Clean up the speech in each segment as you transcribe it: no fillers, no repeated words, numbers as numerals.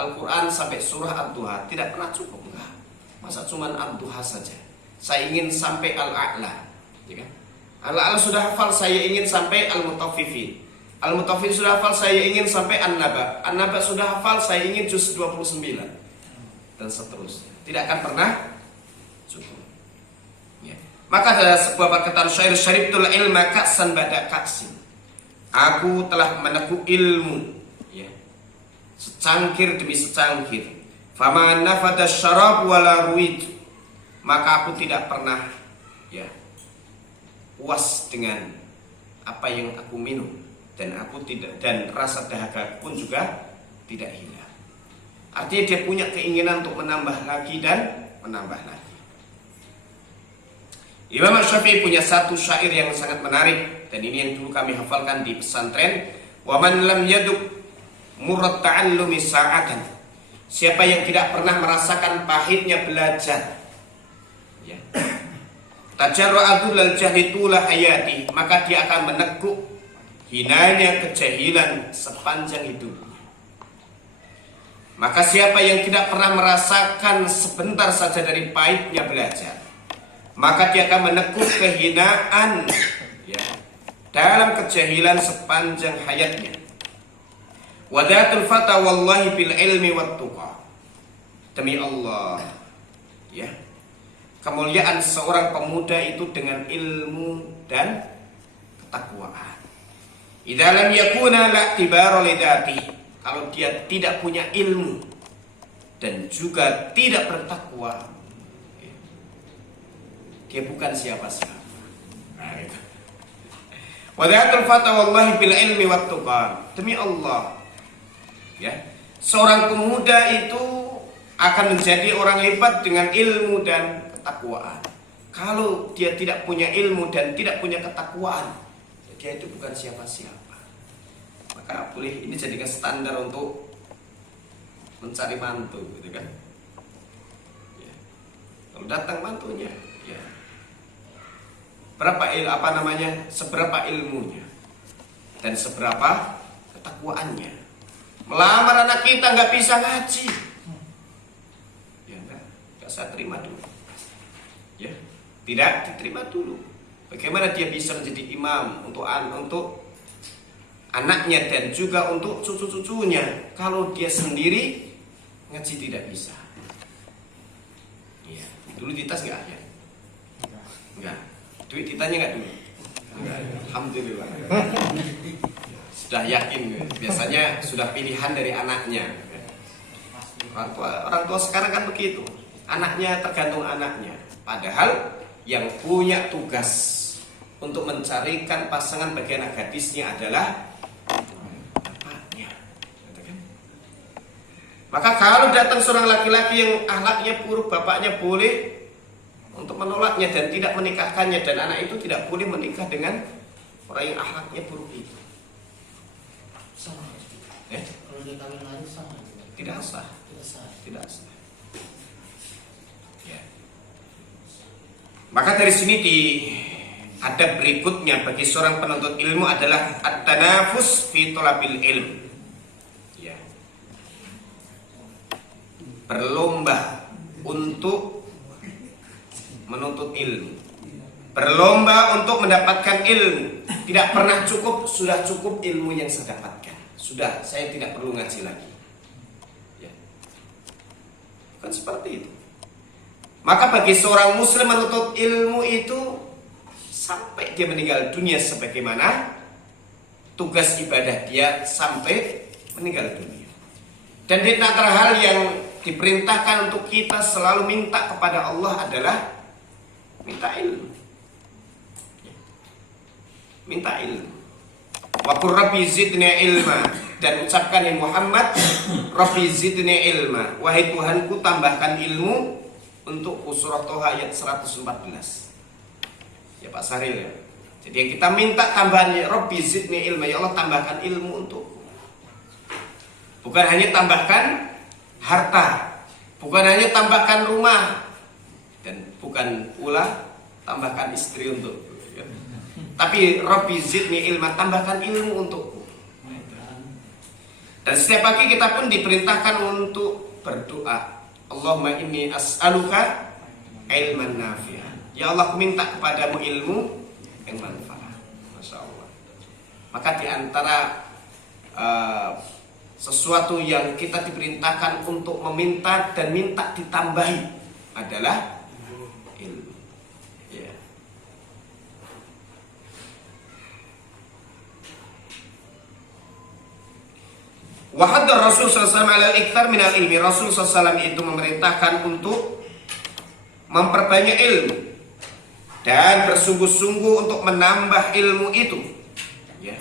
Al-Quran sampai surah Ad-Duha tidak pernah cukup, enggak. Masa cuman Ad-Duha saja? Saya ingin sampai Al-A'la, ya kan? Al-A'la sudah hafal, saya ingin sampai Al-Mutaffifin. Al-Mutaffifin sudah hafal, saya ingin sampai An-Naba. An-Naba sudah hafal, saya ingin juz 29 dan seterusnya. Tidak akan pernah cukup, ya. Maka ada sebuah perkataan syair, syaribtul ilma ka'san ba'da ka'sin. Aku telah menekuk ilmu, ya, secangkir demi secangkir. Fama nafada syarab wala ruid. Maka aku tidak pernah, ya, puas dengan apa yang aku minum, dan aku tidak, dan rasa dahaga pun juga tidak hilang. Artinya dia punya keinginan untuk menambah lagi dan menambah lagi. Imam Syafi'i punya satu syair yang sangat menarik, dan ini yang dulu kami hafalkan di pesantren. Wa man lam yaduk murrat ta'allumi sa'atan. Siapa yang tidak pernah merasakan pahitnya belajar, ya, tajarra'atul al-jahli tula hayati, maka dia akan menekuk hinanya kejahilan sepanjang hidupnya. Maka siapa yang tidak pernah merasakan sebentar saja dari pahitnya belajar, maka dia akan menekuk kehinaan, ya, dalam kejahilan sepanjang hayatnya. Wadatul fata wallahi bil ilmi wat tuqa. Demi Allah, ya, kemuliaan seorang pemuda itu dengan ilmu dan ketakwaan. Idza lam yakuna la tibara lidati. Kalau dia tidak punya ilmu dan juga tidak bertakwa, dia bukan siapa-siapa. Wadatul fata wallahi bil ilmi wat tuqa. Demi Allah, ya, seorang pemuda itu akan menjadi orang hebat dengan ilmu dan ketakwaan. Kalau dia tidak punya ilmu dan tidak punya ketakwaan, dia itu bukan siapa-siapa. Maka boleh ini jadikan standar untuk mencari mantu, gitu kan? Ya. Kalau datang mantunya, ya, seberapa ilmunya dan seberapa ketakwaannya. Melamar anak kita nggak bisa ngaji, ya nggak saya terima dulu, ya, tidak diterima dulu. Bagaimana dia bisa menjadi imam untuk anaknya dan juga untuk cucu-cucunya kalau dia sendiri ngaji tidak bisa? Ya, dulu di tas nggak ada, nggak, duit ditanya nggak dulu? Nggak, alhamdulillah. Sudah yakin, biasanya sudah pilihan dari anaknya. Orang tua sekarang kan begitu, anaknya tergantung anaknya. Padahal yang punya tugas untuk mencarikan pasangan bagi anak gadisnya adalah bapaknya. Maka kalau datang seorang laki-laki yang akhlaknya buruk, bapaknya boleh untuk menolaknya dan tidak menikahkannya, dan anak itu tidak boleh menikah dengan orang yang akhlaknya buruk itu. Sama. Kalau dia kawin lagi sama. Tidak sah. Tidak sah. Ya. Maka dari sini ada berikutnya bagi seorang penuntut ilmu adalah at-tanafus fi thalabil ilm. Ya. Berlomba untuk menuntut ilmu. Berlomba untuk mendapatkan ilmu. Tidak pernah cukup, sudah cukup ilmu yang saya dapatkan. Sudah, saya tidak perlu ngaji lagi. Ya. Bukan seperti itu. Maka bagi seorang muslim menuntut ilmu itu sampai dia meninggal dunia, sebagaimana tugas ibadah dia sampai meninggal dunia. Dan di antara hal yang diperintahkan untuk kita selalu minta kepada Allah adalah minta ilmu. Minta ilmu. Wa qur rabbi zidni ilma, dan ucapkan ya Muhammad, rabbi zidni ilma, wahai Tuhanku tambahkan ilmu untukku. Surah Toha ayat 114. Ya Pak Saril ya. Jadi yang kita minta tambahannya rabbi zidni ilma, ya Allah tambahkan ilmu untukku. Bukan hanya tambahkan harta, bukan hanya tambahkan rumah, dan bukan pula tambahkan istri untukku. Tapi rabbi zidni ilma, tambahkan ilmu untukku. Dan setiap pagi kita pun diperintahkan untuk berdoa. Allahumma inni as'aluka ilman nafi'an. Ya Allah, aku minta kepadamu ilmu yang manfaat. Masya Allah. Maka di antara sesuatu yang kita diperintahkan untuk meminta dan minta ditambahi adalah ilmu. Ya. Wahadar Rasul SAW al-iktar minal ilmi. Rasul SAW itu memerintahkan untuk memperbanyak ilmu dan bersungguh-sungguh untuk menambah ilmu itu. Ya.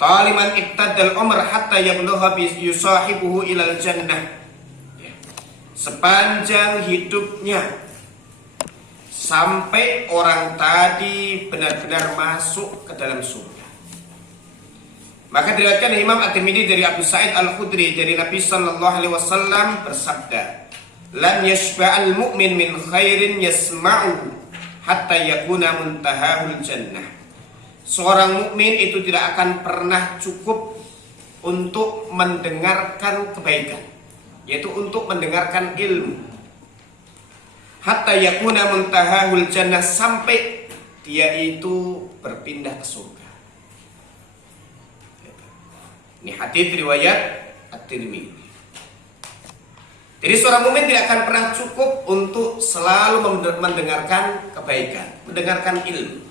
Taliman ibtadal umr hatta yablugha bi yusahibuhu ilal jannah. Ya. Sepanjang hidupnya sampai orang tadi benar-benar masuk ke dalam surga. Maka diriwayatkan Imam At-Tirmidzi dari Abu Sa'id Al-Khudri dari Nabi sallallahu alaihi wasallam bersabda, "Lan yashba'al mu'min min khairin yasma'uhu hatta yakuna muntahahul jannah." Seorang mukmin itu tidak akan pernah cukup untuk mendengarkan kebaikan, yaitu untuk mendengarkan ilmu. Hatta yakuna muntahahul jannah, sampai dia itu berpindah ke surga. Ini hadis riwayat At-Tirmidzi. Jadi seorang mukmin tidak akan pernah cukup untuk selalu mendengarkan kebaikan, mendengarkan ilmu,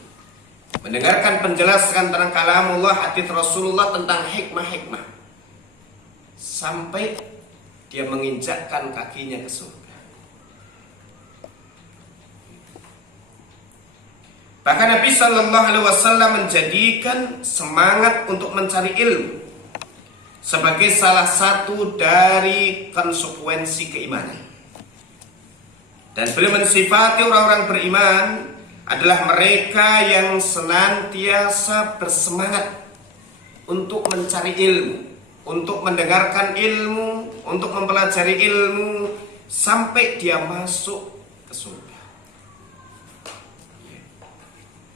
mendengarkan penjelasan tentang kalamullah, hadis Rasulullah tentang hikmah-hikmah, sampai dia menginjakkan kakinya ke surga. Bahkan Nabi Sallallahu Alaihi Wasallam menjadikan semangat untuk mencari ilmu sebagai salah satu dari konsekuensi keimanan. Dan beliau mensifati orang-orang beriman adalah mereka yang senantiasa bersemangat untuk mencari ilmu, untuk mendengarkan ilmu, untuk mempelajari ilmu sampai dia masuk ke surga.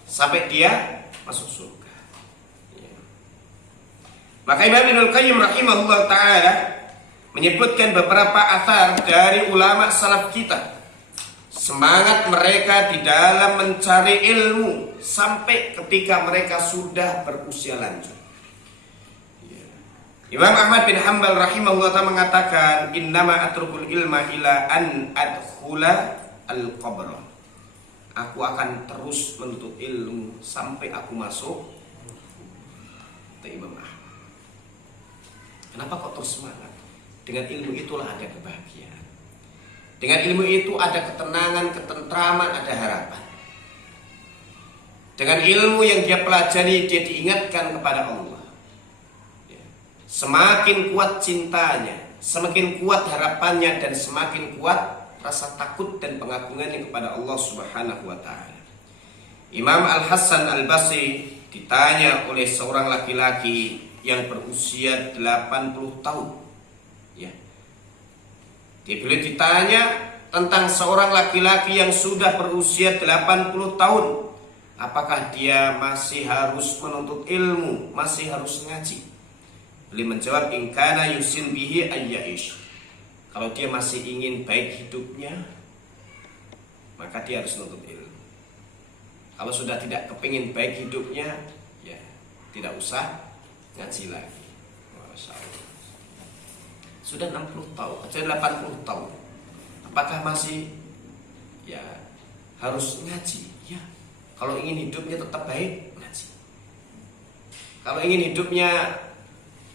Sampai dia masuk surga. Maka Imam Ibnul Qayyim rahimahullah ta'ala menyebutkan beberapa athar dari ulama salaf kita, semangat mereka di dalam mencari ilmu sampai ketika mereka sudah berusia lanjut. Imam Ahmad bin Hanbal rahimahullah ta'ala mengatakan, innama atrukul ilma ila an adkhula al-qabr. Aku akan terus menuntut ilmu sampai aku masuk ke Imam Ahmad. Kenapa kok terus semangat? Dengan ilmu itulah ada kebahagiaan. Dengan ilmu itu ada ketenangan, ketentraman, ada harapan. Dengan ilmu yang dia pelajari, dia diingatkan kepada Allah. Semakin kuat cintanya, semakin kuat harapannya, dan semakin kuat rasa takut dan pengagungannya kepada Allah Subhanahu wa ta'ala. Imam Al-Hasan Al-Basri ditanya oleh seorang laki-laki yang berusia 80 tahun. Ya. Beliau ditanya tentang seorang laki-laki yang sudah berusia 80 tahun. Apakah dia masih harus menuntut ilmu, masih harus ngaji? Beliau menjawab, in kana yusin bihi ayyaish. Kalau dia masih ingin baik hidupnya, maka dia harus menuntut ilmu. Kalau sudah tidak kepingin baik hidupnya, ya tidak usah ngaji lagi. Masya Allah. Sudah 60 tahun, sudah 80 tahun. Apakah masih ya harus ngaji? Ya. Kalau ingin hidupnya tetap baik, ngaji. Kalau ingin hidupnya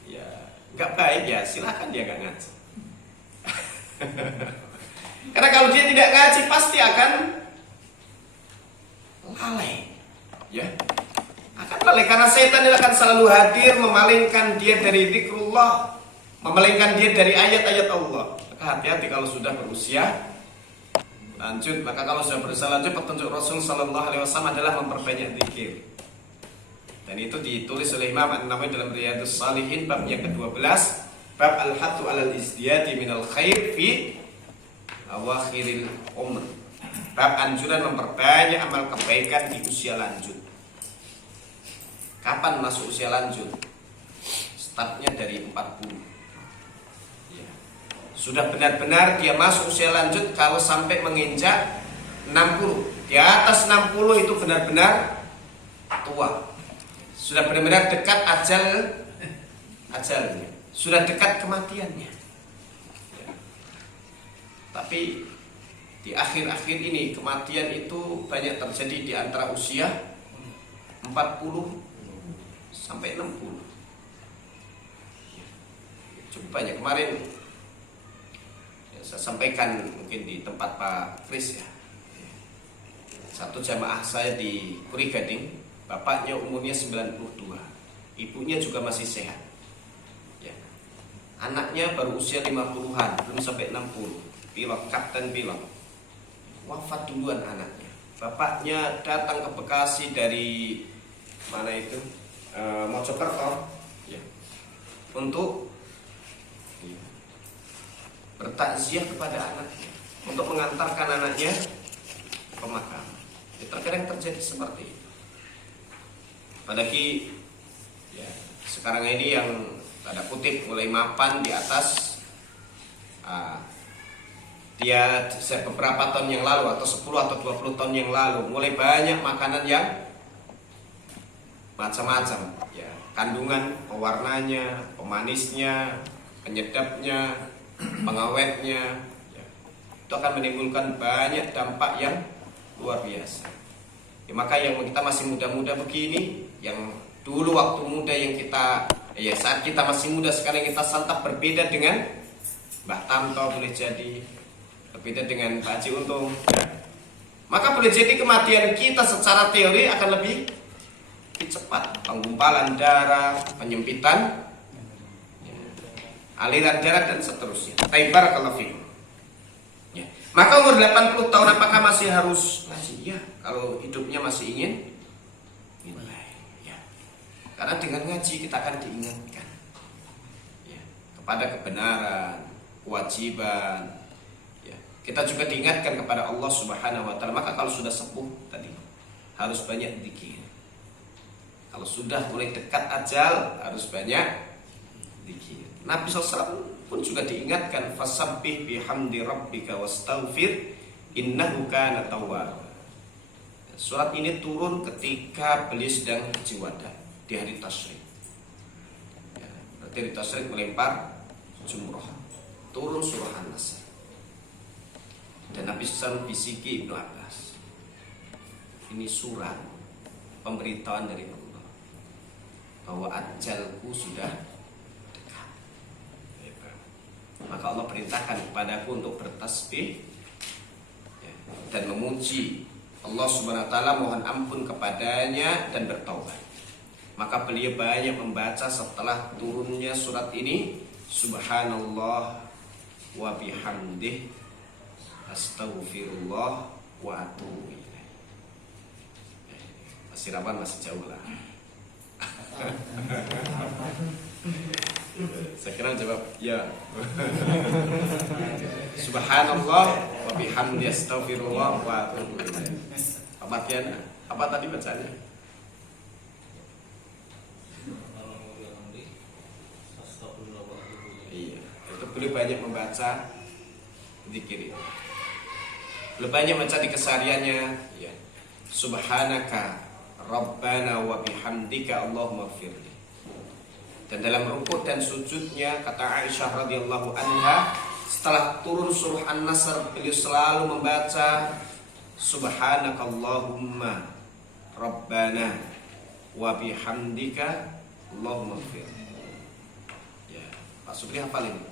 ya nggak baik, ya silakan dia nggak ngaji. Karena kalau dia tidak ngaji pasti akan lalai, ya. Akan lalai karena setan akan selalu hadir memalingkan dia dari zikrullah, memalingkan dia dari ayat-ayat Allah. Maka hati-hati kalau sudah berusia lanjut. Maka kalau sudah berusia lanjut, petunjuk Rasul Sallallahu Alaihi Wasallam adalah memperbanyak zikir. Dan itu ditulis oleh Imam An-Nawawi dalam Riyadhus Shalihin bab yang ke-12, bab al-hattu alal izdiyati minal khair fi awakhiril umr. Bab anjuran memperbanyak amal kebaikan di usia lanjut. Kapan masuk usia lanjut? Startnya dari 40. Sudah benar-benar dia masuk usia lanjut kalau sampai menginjak 60. Di atas 60 itu benar-benar tua. Sudah benar-benar dekat ajalnya. Sudah dekat kematiannya. Ya. Tapi di akhir-akhir ini kematian itu banyak terjadi di antara usia 40 sampai 60. Cukup banyak. Kemarin ya, saya sampaikan mungkin di tempat Pak Kris ya. Satu jamaah saya di Puri Gading, bapaknya umurnya 92, ibunya juga masih sehat. Ya. Anaknya baru usia 50-an, belum sampai 60. Pilot, kapten pilot. Wafat duluan anaknya. Bapaknya datang ke Bekasi dari mana itu? Mojokerto ya. Untuk bertakziah kepada anaknya, untuk mengantarkan anaknya ke pemakaman. Ya, terkadang terjadi seperti itu. Apalagi ya, sekarang ini yang tanda kutip mulai mapan di atas dia beberapa tahun yang lalu atau 10 atau 20 tahun yang lalu mulai banyak makanan yang macam-macam ya, kandungan pewarnanya, pemanisnya, penyedapnya, pengawetnya ya. Itu akan menimbulkan banyak dampak yang luar biasa ya. Maka yang kita masih muda-muda begini, yang dulu waktu muda yang kita ya saat kita masih muda sekarang kita santap berbeda dengan Mbah Tamto, boleh jadi berbeda dengan Pak Haji Untung ya. Maka boleh jadi kematian kita secara teori akan lebih cepat, penggumpalan darah, penyempitan aliran darah dan seterusnya. Barakallahu fikum. Ya. Maka umur 80 tahun apakah masih harus ngaji? Ya, kalau hidupnya masih ingin ya. Karena dengan ngaji kita akan diingatkan ya, kepada kebenaran, kewajiban. Ya. Kita juga diingatkan kepada Allah Subhanahu wa taala. Maka kalau sudah sepuh tadi harus banyak zikir. Kalau sudah mulai dekat ajal harus banyak zikir. Nabi SAW pun juga diingatkan fasabbih bihamdi rabbika wastaghfir innahu kana tawwab. Surat ini turun ketika beliau sedang haji wada di hari tasyrik. Ya, berarti hari tasyrik melempar jumrah. Turun surah An-Nasr. Dan Nabi SAW bisiki Ibnu Abbas. Ini surat pemberitahuan dari Allah bahwa ajalku sudah dekat. Maka Allah perintahkan kepadaku untuk bertasbih ya, dan memuji Allah Subhanahu wa taala, mohon ampun kepadanya dan bertaubat. Maka beliau banyak membaca setelah turunnya surat ini, subhanallah wa bihamdih astaghfirullah wa atubu ilaih. Masih rawan, masih jauh lah. Saya kira jawab ya. Subhanallah wa bihamdi astaghfirullah wa atubu ilaih. Apa tadi bacanya? Iya, itu beliau banyak membaca zikir. Beliau banyak membaca di kesehariannya ya. Subhanaka Rabbana wa bihamdika Allahumma firli. Dan dalam rukuk dan sujudnya kata Aisyah radhiyallahu anha, setelah turun surah An-Nasr beliau selalu membaca subhanakallahumma rabbana wa bihamdika Allahumma firli. Ya, Pak Supri hafal ini.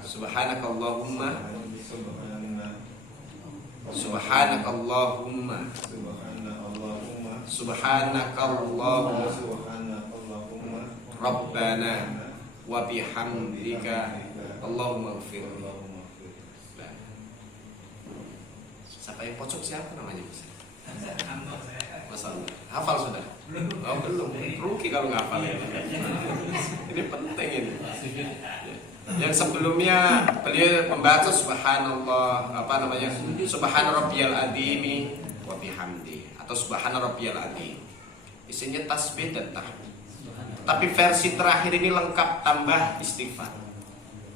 Subhanakallahumma subhanakallahumma Rabbana wa bihamdika Allahumma ighfir. Siapa yang pojok siapa namanya? Mas hafal sudah? Oh, belum. Rugi kalau nggak hafal ya. Ini penting ini. Yang sebelumnya beliau membaca subhanallah subhana rabbiyal azimi wa bihamdi atau subhana rabbiyal azim. Isinya tasbih dan tahmid. Tapi versi terakhir ini lengkap tambah istighfar.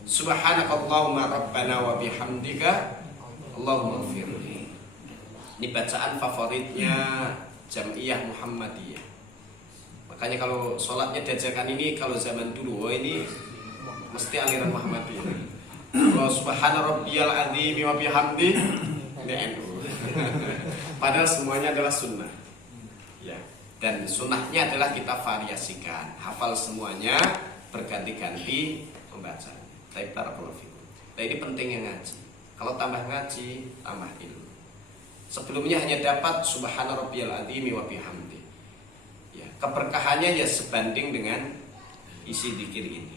Subhanakallahumma rabbana wa bihamdika Allahumma firli. Ini bacaan favoritnya Jam'iyah Muhammadiyah. Makanya kalau sholatnya diajarkan ini, kalau zaman dulu, ini mesti aliran Muhammadiyah. Kalau subhana rabbiyal azim wa bihamdi, ini NU. Padahal semuanya adalah sunnah. Ya. Dan sunnahnya adalah kita variasikan, hafal semuanya, berganti-ganti membaca. Tapi barakallahu fikum. Nah, ini pentingnya ngaji. Kalau tambah ngaji, tambah ilmu. Sebelumnya hanya dapat subhana rabbiyal azim wa bihamdi. Ya, keberkahannya ya sebanding dengan isi zikir ini.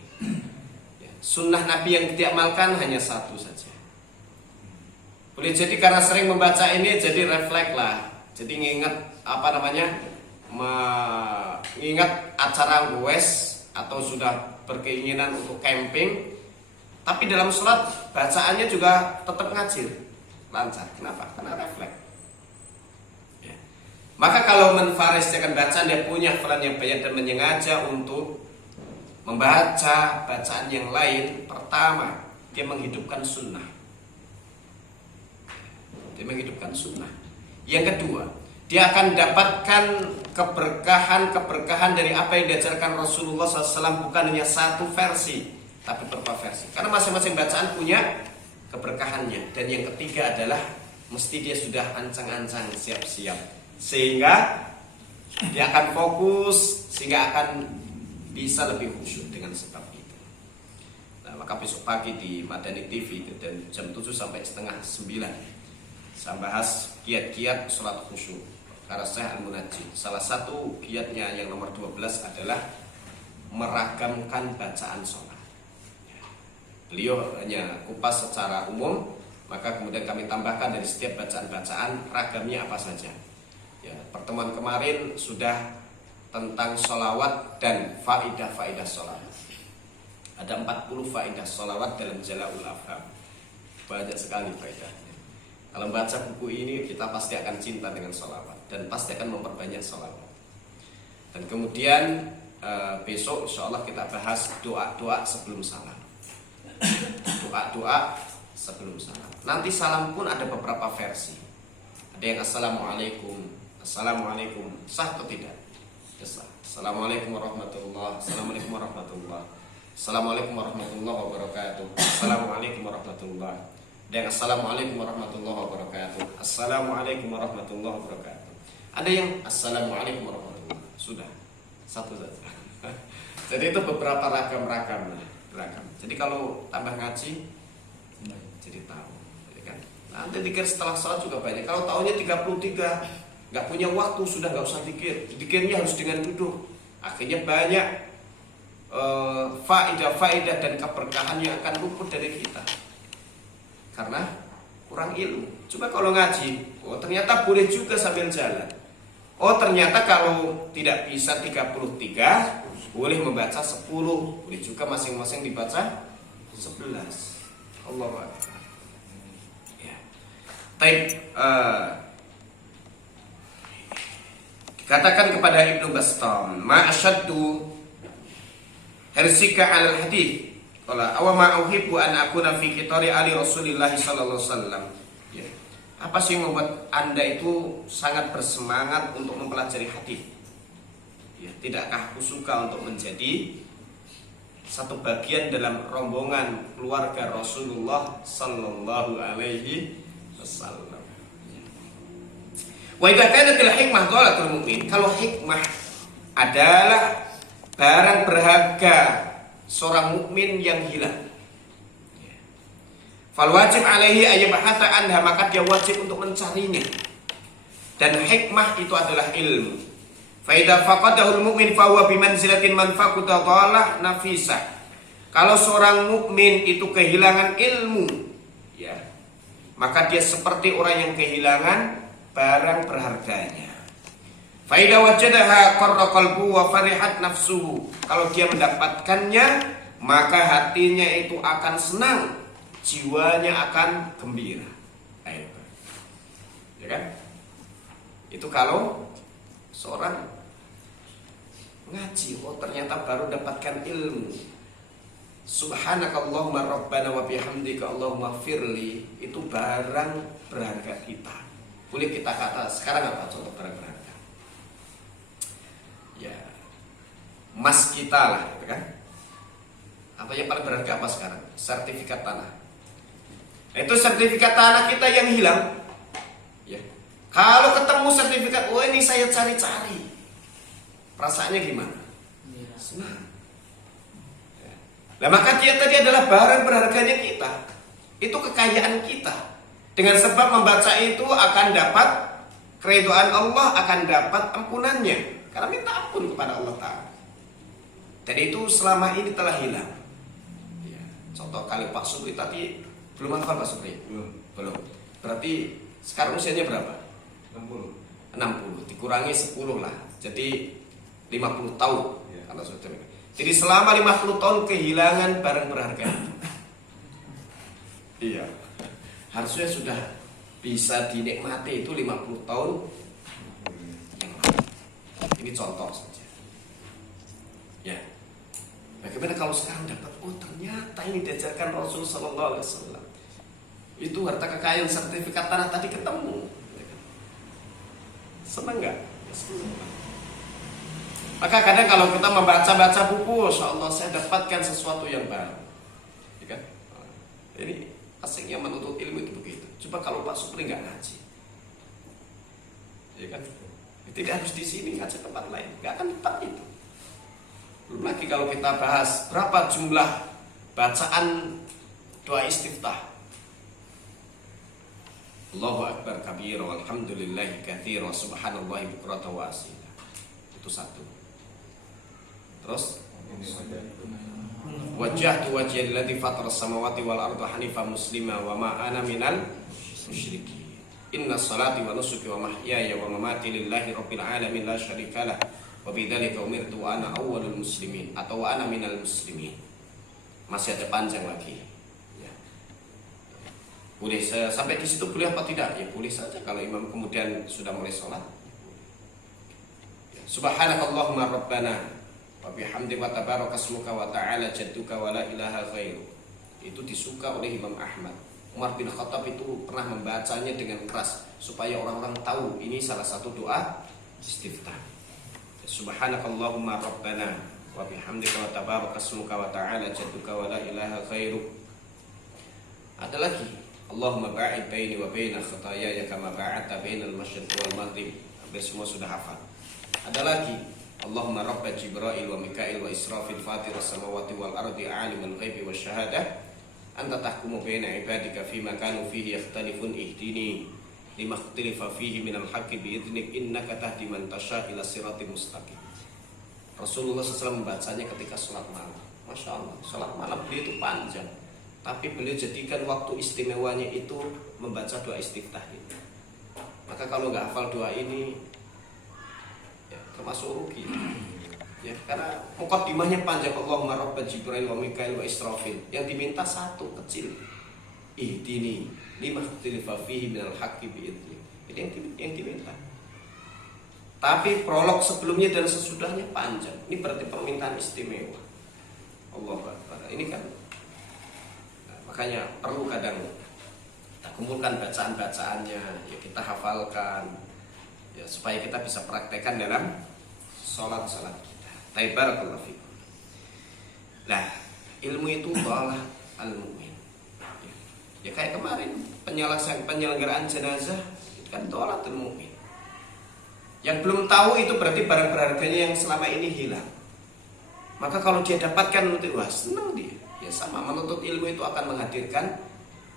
Ya, sunnah Nabi yang diamalkan hanya satu saja. Boleh jadi karena sering membaca ini jadi refleks lah. Jadi ngingat apa namanya? Mengingat acara goes atau sudah berkeinginan untuk camping. Tapi dalam sholat bacaannya juga tetap ngajir lancar. Kenapa? Karena refleks. Ya. Maka kalau menvariskan bacaan, dia punya peran yang banyak dan menyengaja untuk membaca bacaan yang lain. Pertama, dia menghidupkan sunnah. Dia menghidupkan sunnah. Yang kedua, dia akan dapatkan keberkahan dari apa yang diajarkan Rasulullah SAW, bukan hanya satu versi, tapi beberapa versi. Karena masing-masing bacaan punya keberkahannya. Dan yang ketiga adalah mesti dia sudah ancang-ancang siap-siap, sehingga dia akan fokus, sehingga akan bisa lebih khusyuk dengan sebab itu. Nah, maka besok pagi di Madani TV itu dari jam 7 sampai setengah 9 saya bahas kiat-kiat sholat khusyuk karena saya Al-Munajjid. Salah satu kiatnya yang nomor 12 adalah meragamkan bacaan sholat. Beliau hanya kupas secara umum, maka kemudian kami tambahkan dari setiap bacaan-bacaan ragamnya apa saja. Ya, pertemuan kemarin sudah tentang sholawat dan faidah-faidah sholawat. Ada 40 faidah sholawat dalam Jala'ul Afham. Banyak sekali faidahnya. Kalau baca buku ini kita pasti akan cinta dengan sholawat dan pasti akan memperbanyak sholawat. Dan kemudian besok insya Allah kita bahas doa-doa sebelum salam. Doa-doa sebelum salam. Nanti salam pun ada beberapa versi. Ada yang assalamualaikum, assalamualaikum, sah atau tidak? Sah. Assalamualaikum warahmatullahi, assalamualaikum warahmatullahi, assalamualaikum warahmatullahi wabarakatuh, assalamualaikum warahmatullahi. Dan assalamualaikum warahmatullahi wabarakatuh, assalamualaikum warahmatullahi wabarakatuh. Ada yang assalamualaikum warahmatullahi. Sudah satu saja. Jadi itu beberapa ragam. Jadi kalau tambah ngaji jadi tahu, ya kan? Nanti dikir setelah sholat juga banyak. Kalau tahunnya 33, nggak punya waktu, sudah nggak usah dikir. Dikirnya harus dengan duduk. Akhirnya banyak faidah dan keberkahan yang akan luput dari kita karena kurang ilmu. Coba kalau ngaji, oh ternyata boleh juga sambil jalan. Oh ternyata kalau tidak bisa 33, boleh membaca 10, boleh juga masing-masing dibaca 11. Allahu Akbar. Ya. Katakan kepada Ibnu Bastam, ma asyaddu hirsika 'alal hadits. Qala aw ma uhibbu an akuna fi qitari ali Rasulillah sallallahu alaihi wasallam. Ya. Apa sih yang membuat Anda itu sangat bersemangat untuk mempelajari hadis? Ya, tidakkah aku suka untuk menjadi satu bagian dalam rombongan keluarga Rasulullah sallallahu alaihi wasallam. Wa idza kanatil hikmah dhalatul mu'min. Kalau hikmah adalah barang berharga seorang mukmin yang hilang, fal wajib alaihi ayyabhatha anha, maka dia wajib untuk mencarinya. Dan hikmah itu adalah ilmu. Fa idza faqadahu al-mu'min fa huwa bi manzilatin man faqada dhalah nafisah. Kalau seorang mukmin itu kehilangan ilmu, ya, maka dia seperti orang yang kehilangan barang berharganya. Fa idza wajadaha qarra qalbuhu wa farihat nafsuhu. Kalau dia mendapatkannya, maka hatinya itu akan senang, jiwanya akan gembira. Ya kan? Itu kalau seorang ngaji, oh ternyata baru dapatkan ilmu. Subhanakallahumma rabbana wa bihamdika Allahumma firli, itu barang berharga kita. Boleh kita kata sekarang apa contoh barang berharga? Ya, emas kita lah, gitu kan? Apa yang paling berharga apa sekarang? Sertifikat tanah. Itu sertifikat tanah kita yang hilang. Ya. Kalau ketemu sertifikat, oh ini saya cari-cari, perasaannya gimana? Senang. Ya. Nah, maka dia tadi adalah barang berharganya kita. Itu kekayaan kita. Dengan sebab membaca itu akan dapat keridhaan Allah, akan dapat ampunannya. Karena minta ampun kepada Allah Ta'ala. Dan itu selama ini telah hilang. Ya. Contoh kali Pak Supri tadi, belum hafal Pak Supri? Belum. Berarti sekarang usianya berapa? 60. Dikurangi 10 lah. Jadi 50 tahun. Ya. Kalau sudah. Jadi selama 50 tahun kehilangan barang berharga. Iya. Harusnya sudah bisa dinikmati itu 50 tahun yang lalu. Ini contoh saja. Ya. Bagaimana kalau sekarang dapat? Oh ternyata ini diajarkan Rasul Sallallahu Alaihi Wasallam. Itu harta kekayaan sertifikat tanah tadi ketemu. Senang nggak? Senang. Maka kadang kalau kita membaca-baca buku, Insya Allah saya dapatkan sesuatu yang baru. Ya kan? Ini asiknya menuntut ilmu itu begitu. Coba kalau Pak Supri nggak ngaji, ya kan? Tidak harus di sini, ngaji tempat lain, nggak akan tempat itu. Belum lagi kalau kita bahas berapa jumlah bacaan doa istiftah. Allahu Akbar kabira walhamdulillahi katsira subhanallahi bukratan wa asila. Itu satu. Terus wajjahtu wajhiya alladzi fatara as-samawati wal arda hanifan muslima wa ma ana minal musyrikin. Inna salati wa nusuki wa mahyaya wa mamati lillahi rabbil alamin la syarikalah wa bidzalika umirtu wa ana awwalul muslimin atau wa ana minal muslimin. Masih ada panjang lagi. Ya. Boleh sampai di situ boleh apa tidak? Ya boleh saja kalau imam kemudian sudah mulai sholat. Ya. Subhanakallahumma rabbana wa bihamdika wa tabarakasmuka wa ta'ala jadduka wa la ilaha ghairu. Itu disuka oleh Imam Ahmad. Umar bin Khattab itu pernah membacanya dengan keras supaya orang-orang tahu ini salah satu doa istiftah. Subhanakallahumma rabbana wa bihamdika wa tabarakasmuka wa ta'ala jadduka wa la ilaha ghairu. Ada lagi, Allahumma ba'id baini wa baina khataayaya kama ba'adta bainal masyriq wal maghrib. Hampir semua sudah hafal. Ada lagi, Allahumma rabba Jibril wa Mikail wa Israfil fatir as-samawati wal ardi alimul ghaibi wasyahadah anta tahkumu baina ibadika fima kanu fihi yakhtalifun ihdini lima ikhtalafa fihi minal haqqi bi idnik innaka tahdi man tasha ila siratal mustaqim. Rasulullah SAW membacanya ketika sholat malam. Masya Allah, sholat malam beliau itu panjang, tapi beliau jadikan waktu istimewanya itu membaca doa istiftah ini. Maka kalau nggak hafal doa ini ya, termasuk rugi ya, karena muqaddimahnya panjang. Allahumma rabba Jibril wa Mikail wa Israfil, yang diminta satu kecil, ihdini lima ikhtalafa fihi minal haqqi bi idnik. Ini yang diminta. Tapi prolog sebelumnya dan sesudahnya panjang. Ini berarti permintaan istimewa. Allahu Akbar. Ini kan makanya perlu kadang kita kumpulkan bacaan-bacaannya, ya kita hafalkan ya, supaya kita bisa praktekkan dalam sholat-sholat kita. Barakallahu fikum. Nah, ilmu itu adalah al-mu'min. Ya kayak kemarin penyelenggaraan jenazah itu kan dolatul mu'min. Yang belum tahu itu berarti barang berharganya yang selama ini hilang. Maka kalau dia dapatkan nanti wah senang dia. Ya sama, menuntut ilmu itu akan menghadirkan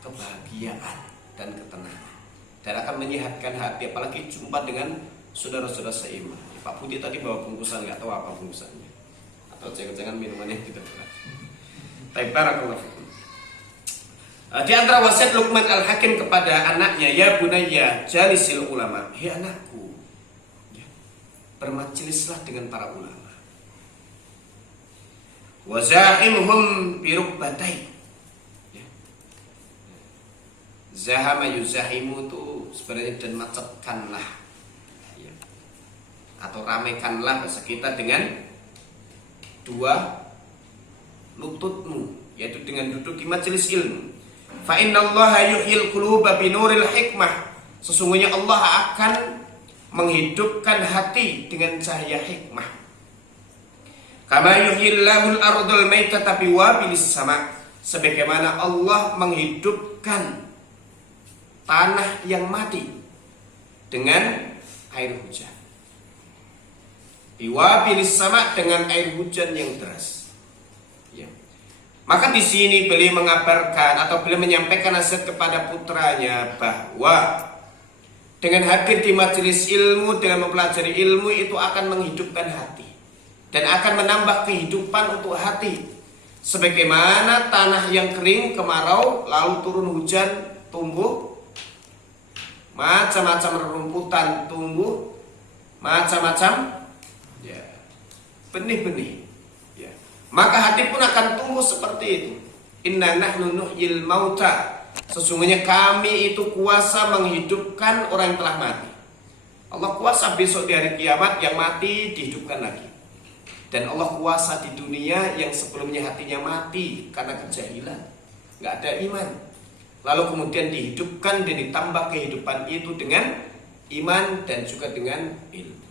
kebahagiaan dan ketenangan dan akan menyehatkan hati, apalagi jumpa dengan saudara-saudara seiman. Pak Budi tadi bawa bungkusan, nggak tahu apa bungkusannya, atau jangan-jangan minumannya tidak berat. Barakallahu fikum. Di antara wasiat Luqman Al-Hakim kepada anaknya, ya bunayya jalisil ulama, hei anakku, ya, bermajelislah dengan para ulama. Wazahimhum birukbatai. Ya. Zahama yuzahimu itu sebenarnya dan macetkanlah, ya, atau ramaikanlah bahasa kita dengan dua lututmu. yaitu dengan duduk di majelis ilmu. Fa innallaha yuhyil quluba binuril hikmah. Sesungguhnya Allah akan menghidupkan hati dengan cahaya hikmah. Kama yuhyillahul ardul maitata biwabilis sama. Sebagaimana Allah menghidupkan tanah yang mati dengan air hujan. Biwabilis sama, dengan air hujan yang deras. Ya. Maka di sini beliau mengabarkan atau beliau menyampaikan nasihat kepada putranya bahwa dengan hadir di majelis ilmu, dengan mempelajari ilmu itu akan menghidupkan hati dan akan menambah kehidupan untuk hati. Sebagaimana tanah yang kering kemarau lalu turun hujan, tumbuh macam-macam rerumputan, tumbuh macam-macam ya benih-benih. Ya. Maka hati pun akan tumbuh seperti itu. Inna nahnu nuhyil mauta. Sesungguhnya kami itu kuasa menghidupkan orang yang telah mati. Allah kuasa besok di hari kiamat yang mati dihidupkan lagi. Dan Allah kuasa di dunia yang sebelumnya hatinya mati karena kejahilan, nggak ada iman. Lalu kemudian dihidupkan dan ditambah kehidupan itu dengan iman dan juga dengan ilmu.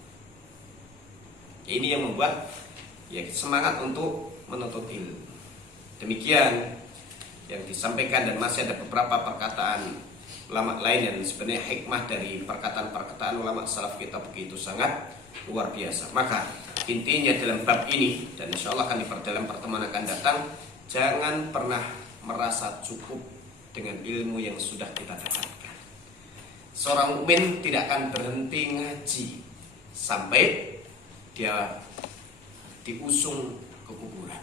Ini yang membuat ya semangat untuk menuntut ilmu. Demikian yang disampaikan, dan masih ada beberapa perkataan ulama lain yang sebenarnya hikmah dari perkataan-perkataan ulama salaf kita begitu sangat luar biasa. Maka intinya dalam bab ini, dan insya Allah akan diperdalam pertemuan akan datang, jangan pernah merasa cukup dengan ilmu yang sudah kita dapatkan. Seorang mukmin tidak akan berhenti ngaji sampai dia diusung ke kuburan.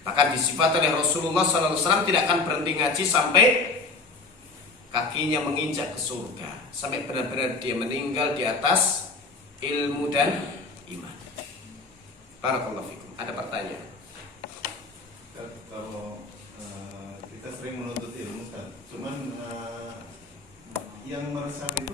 Bahkan disifat oleh Rasulullah SAW tidak akan berhenti ngaji sampai kakinya menginjak ke surga, sampai benar-benar dia meninggal di atas ilmu dan iman. Barakallahu fikum. Ada pertanyaan? Kalau kita sering menuntut ilmu kan, cuman yang meresahkan